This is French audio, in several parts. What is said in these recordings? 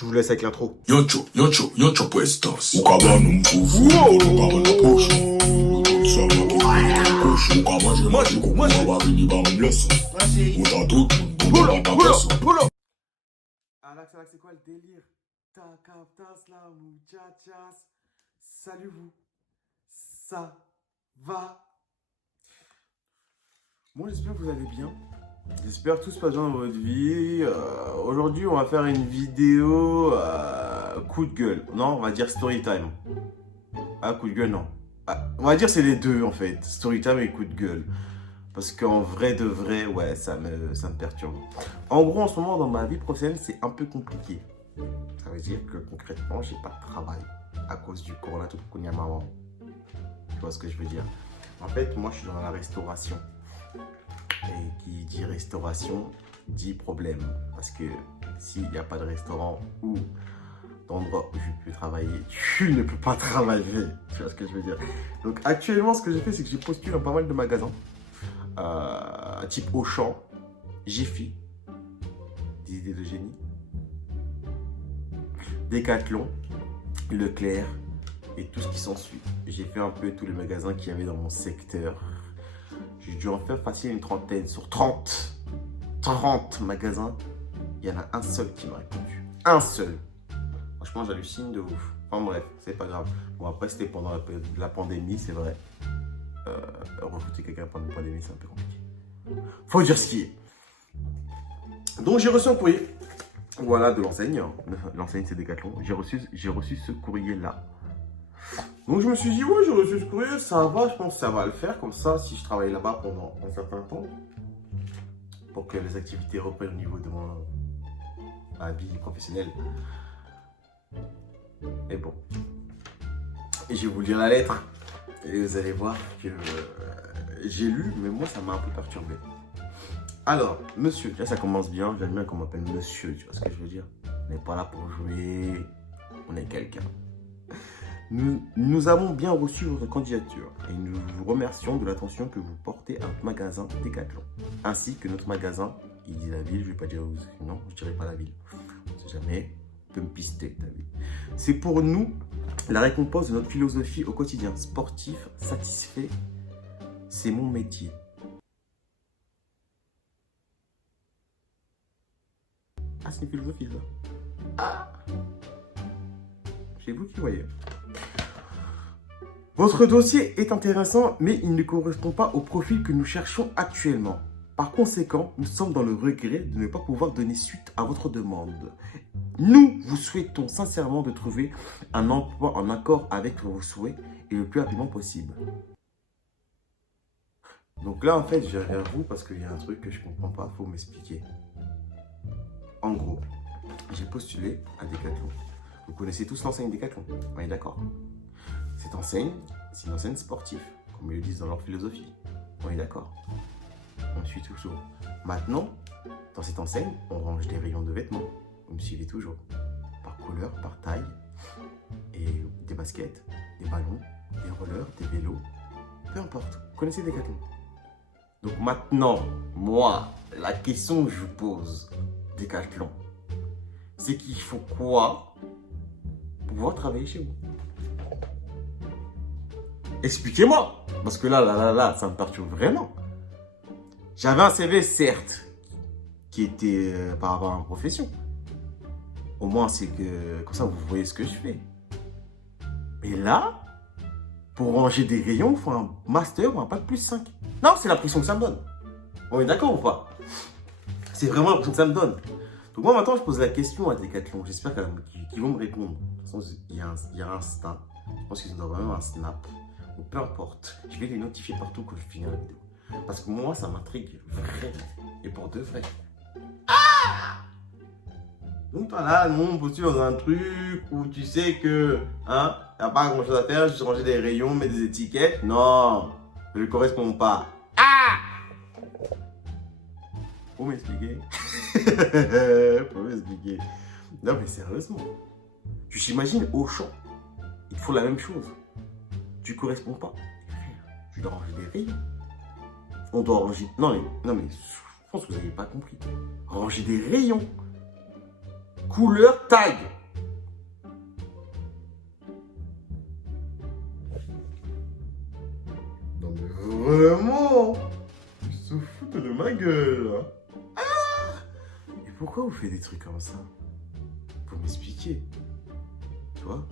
Je vous laisse avec l'intro. Yocho puestos. Ukabana mkufu, ukabana posho. Sama kufu, ukabana maji kubabili bambless. Utatout, ukabana peso. Alex, c'est quoi le délire? Tacaptas la muchachas. Salut vous. Ça va? Moi j'espère que vous allez bien. J'espère que tout se passe bien dans votre vie. Aujourd'hui, on va faire une vidéo coup de gueule. Non, on va dire story time. Ah, coup de gueule, non. On va dire c'est les deux en fait. Story time et coup de gueule. Parce qu'en vrai de vrai, ouais, ça me perturbe. En gros, en ce moment, dans ma vie professionnelle, c'est un peu compliqué. Ça veut dire que concrètement, j'ai pas de travail à cause du corona tout maman. Tu vois ce que je veux dire? En fait, moi, je suis dans la restauration. Et qui dit restauration, dit problème. Parce que s'il n'y a pas de restaurant ou d'endroit où je peux travailler, tu ne peux pas travailler. Tu vois ce que je veux dire? Donc actuellement, ce que j'ai fait, c'est que j'ai postulé dans pas mal de magasins. Type Auchan, Jiffy, des idées de génie, Decathlon, Leclerc et tout ce qui s'ensuit. J'ai fait un peu tous les magasins qu'il y avait dans mon secteur. J'ai dû en faire facile une trentaine sur 30 magasins. Il y en a un seul qui m'a répondu. Un seul. Franchement, j'hallucine de ouf. Enfin bref, c'est pas grave. Bon, après, c'était pendant la pandémie, c'est vrai. Recruter quelqu'un pendant une pandémie, c'est un peu compliqué. Faut dire ce qui est. Donc, j'ai reçu un courrier. Voilà, de l'enseigne. L'enseigne, c'est Decathlon. J'ai reçu ce courrier-là. Donc, je me suis dit, ouais, j'ai reçu ce courrier, ça va, je pense que ça va le faire. Comme ça, si je travaille là-bas pendant un certain temps, pour que les activités reprennent au niveau de ma vie professionnelle. Et bon. Et je vais vous lire la lettre. Et vous allez voir que j'ai lu, mais moi, ça m'a un peu perturbé. Alors, monsieur, là, ça commence bien. J'aime bien qu'on m'appelle monsieur, tu vois ce que je veux dire? On n'est pas là pour jouer, on est quelqu'un. Nous avons bien reçu votre candidature et nous vous remercions de l'attention que vous portez à notre magasin Decathlon, ainsi que notre magasin, il dit la ville, je ne vais pas dire où, non, je ne dirai pas la ville. On ne sait jamais, tu peux me pister, t'as vu. C'est pour nous la récompense de notre philosophie au quotidien. Sportif, satisfait, c'est mon métier. Ah, c'est une philosophie, ça. Ah, c'est vous qui voyez. Votre dossier est intéressant, mais il ne correspond pas au profil que nous cherchons actuellement. Par conséquent, nous sommes dans le regret de ne pas pouvoir donner suite à votre demande. Nous vous souhaitons sincèrement de trouver un emploi en accord avec vos souhaits et le plus rapidement possible. Donc là, en fait, je viens vers vous parce qu'il y a un truc que je ne comprends pas, il faut m'expliquer. En gros, j'ai postulé à Decathlon. Vous connaissez tous l'enseigne Decathlon, on est d'accord? Cette enseigne, c'est une enseigne sportive, comme ils le disent dans leur philosophie. On est d'accord? On suit toujours. Maintenant, dans cette enseigne, on range des rayons de vêtements. Vous me suivez toujours. Par couleur, par taille. Et des baskets, des ballons, des rollers, des vélos. Peu importe. Vous connaissez Decathlon. Donc maintenant, moi, la question que je vous pose, Decathlon, c'est qu'il faut quoi pour pouvoir travailler chez vous? Expliquez-moi, parce que là, ça me perturbe vraiment. J'avais un CV, certes, qui était par rapport à ma profession. Au moins, c'est que, comme ça, vous voyez ce que je fais. Mais là, pour ranger des rayons, il faut un master ou un bac plus 5. Non, c'est l'impression que ça me donne. On est d'accord ou pas? C'est vraiment l'impression que ça me donne. Donc moi, maintenant, je pose la question à Decathlon. J'espère qu'ils vont me répondre. De toute façon, il y a un Insta. Je pense qu'ils doivent même un Snap. Ou peu importe, je vais les notifier partout quand je finis la vidéo. Parce que moi, ça m'intrigue vraiment. Et pour de vrai. Ah! Donc toi là, nous on postule dans un truc où tu sais que, hein, t'as pas grand chose à faire, juste ranger des rayons, mettre des étiquettes. Non, je ne correspond pas. Ah! Faut m'expliquer. Faut m'expliquer. Non mais sérieusement, tu t'imagines Auchan, il te faut la même chose. Tu corresponds pas. Tu dois ranger des rayons. On doit ranger. Non mais, je pense que vous n'avez pas compris. Ranger des rayons. couleur tag. Non mais vraiment, ils se foutent de ma gueule. Et pourquoi vous faites des trucs comme ça? Faut m'expliquer. Tu vois?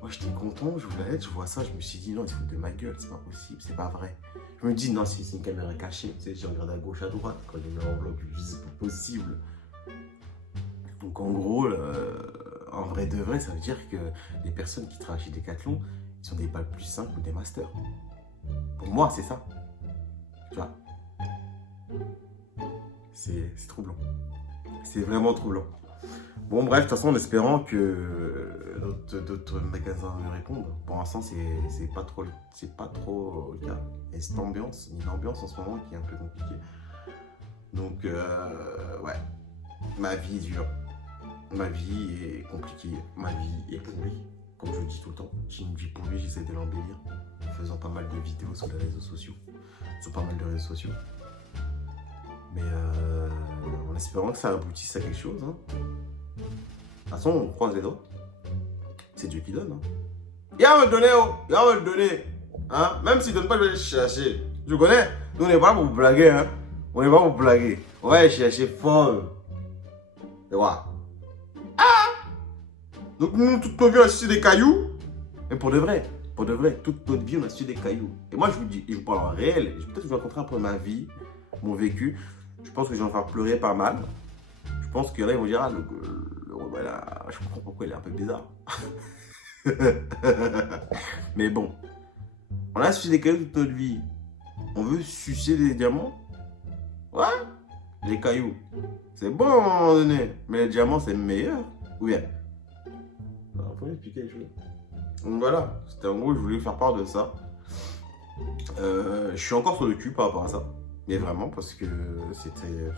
Moi j'étais content, je voulais être, je vois ça, je me suis dit non, ils se foutent de ma gueule, c'est pas possible, c'est pas vrai. Je me dis non, c'est une caméra cachée, tu sais, je regarde à gauche, à droite, quand il met en vlog, je me dis c'est pas possible. Donc en gros, en vrai de vrai, ça veut dire que les personnes qui travaillent chez Decathlon, ils sont des balles plus 5 ou des masters. Pour moi, c'est ça. Tu vois? C'est troublant. C'est vraiment troublant. Bon, bref, de toute façon, en espérant que d'autres magasins me répondent. Pour l'instant, c'est pas trop le cas. Et cette ambiance, une ambiance en ce moment qui est un peu compliquée. Donc, ouais, ma vie est dure. Ma vie est compliquée. Ma vie est pourrie. Comme je le dis tout le temps, j'ai une vie pourrie, j'essaie de l'embellir. En faisant pas mal de vidéos sur les réseaux sociaux. Sur pas mal de réseaux sociaux. Mais en espérant que ça aboutisse à quelque chose. Hein. De toute façon, on croise les doigts. C'est Dieu qui donne. Hein. Il va me donner, oh. Il va me donner. Hein? Même s'il ne donne pas, je vais chercher. Tu connais? Nous, on n'est pas pour blaguer. Hein? On n'est pas pour blaguer. On va chercher fort. Tu vois? Ah! Donc, nous, toute notre vie, on a su des cailloux. Et pour de vrai, toute notre vie, on a su des cailloux. Et moi, je vous dis, je vous parle en réel. Peut-être que je vais raconter un peu ma vie, mon vécu. Je pense que je vais en faire pleurer pas mal. Je pense qu'il y en a qui vont dire, ah, le rebelle, je comprends pourquoi il est un peu bizarre. Mais bon, on a sucé des cailloux toute notre vie. On veut sucer des diamants? Ouais, les cailloux. C'est bon à un moment donné, mais les diamants, c'est meilleur. Ou bien? Il faut expliquer les choses. Donc voilà, c'était en gros, je voulais faire part de ça. Je suis encore sur le cul par rapport à ça. Mais vraiment, parce que c'était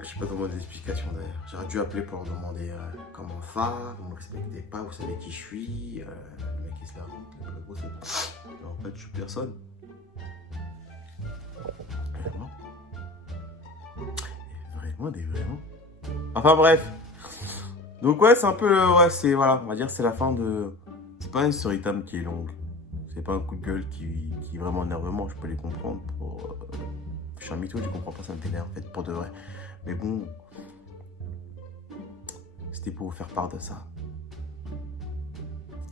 je sais pas comment d'explication d'ailleurs. J'aurais dû appeler pour leur demander comment ça, vous me respectez pas, vous savez qui je suis. Le mec il se la rend, le gros c'est. En fait, je suis personne. Vraiment. Vraiment. Enfin bref. Donc ouais, c'est un peu, ouais, c'est, voilà, on va dire c'est la fin de... C'est pas une story time qui est longue. C'est pas un coup de gueule qui est vraiment énervement, je peux les comprendre. Je suis un mytho, je comprends pas, ça me t'énerve en fait, pour de vrai. Mais bon, c'était pour vous faire part de ça.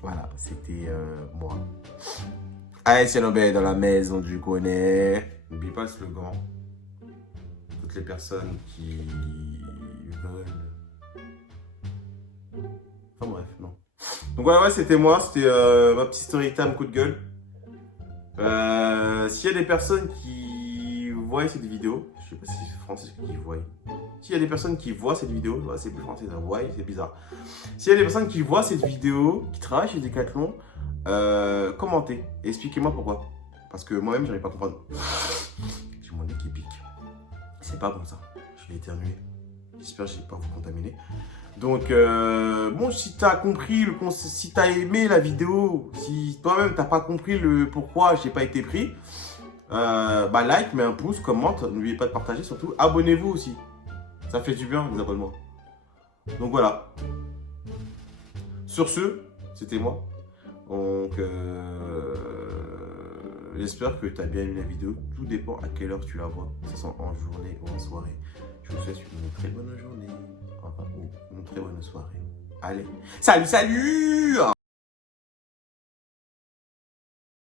Voilà, c'était moi. Allez, c'est dans la maison, tu connais. N'oublie pas le slogan. Toutes les personnes qui veulent... Enfin bref, non. Donc voilà, ouais, c'était moi, c'était ma petite story time coup de gueule. S'il y a des personnes qui voient cette vidéo, je sais pas si c'est français qui voient. S'il y a des personnes qui voient cette vidéo, ouais, c'est plus français, voient, c'est bizarre. S'il y a des personnes qui voient cette vidéo, qui travaillent chez Decathlon, commentez, expliquez-moi pourquoi. Parce que moi-même, j'arrive pas à comprendre. J'ai mon nez qui pique. C'est pas bon ça, je vais éternuer. J'espère que je vais pas vous contaminer. Donc, bon, si tu as compris, si tu as aimé la vidéo, si toi-même t'as pas compris le pourquoi j'ai pas été pris, bah like, mets un pouce, commente, n'oubliez pas de partager, surtout abonnez-vous aussi. Ça fait du bien les abonnements. Donc voilà. Sur ce, c'était moi. Donc, j'espère que tu as bien aimé la vidéo. Tout dépend à quelle heure tu la vois, que ce soit en journée ou en soirée. Je vous souhaite une très bonne journée. Enfin, une très bonne soirée. Allez, salut